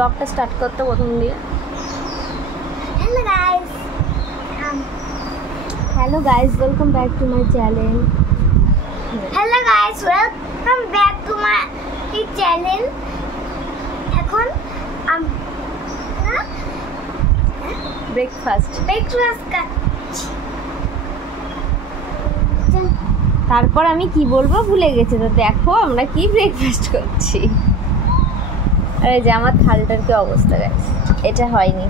ব্লগটা স্টার্ট করতে প্রথম দিয়ে। Hello guys, welcome back to my channel. Hello guys, welcome back to my channel. এখন ব্রেকফাস্ট খাচ্ছি। তারপর আমি কি বলবো ভুলে গেছি, তো দেখো আমরা কি ব্রেকফাস্ট করছি। আরে যে আমার থালটার কি অবস্থা গাইস, এটা হয়নি।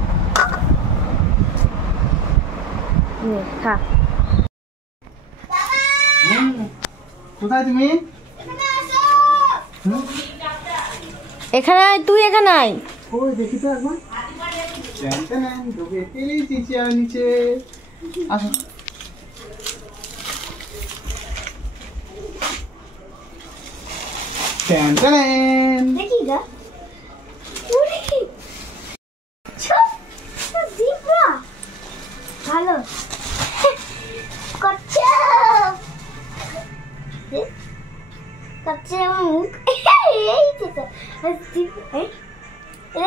খা। কোথায় তুমি? এখানে তুই এখানে আয়। ওই দেখি তো একবার। জানতে না তোকে পেলেই দিচ্ছি আর নিচে আসো। দেখি গা ভালো করছে মুখ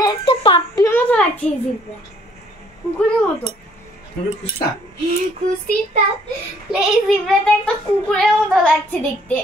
একটা পাপ্পির মতো লাগছে এই জিভটা, কুকুরের মতো। খুশিটা এই জিভটা একটা কুকুরের মতো লাগছে দেখতে।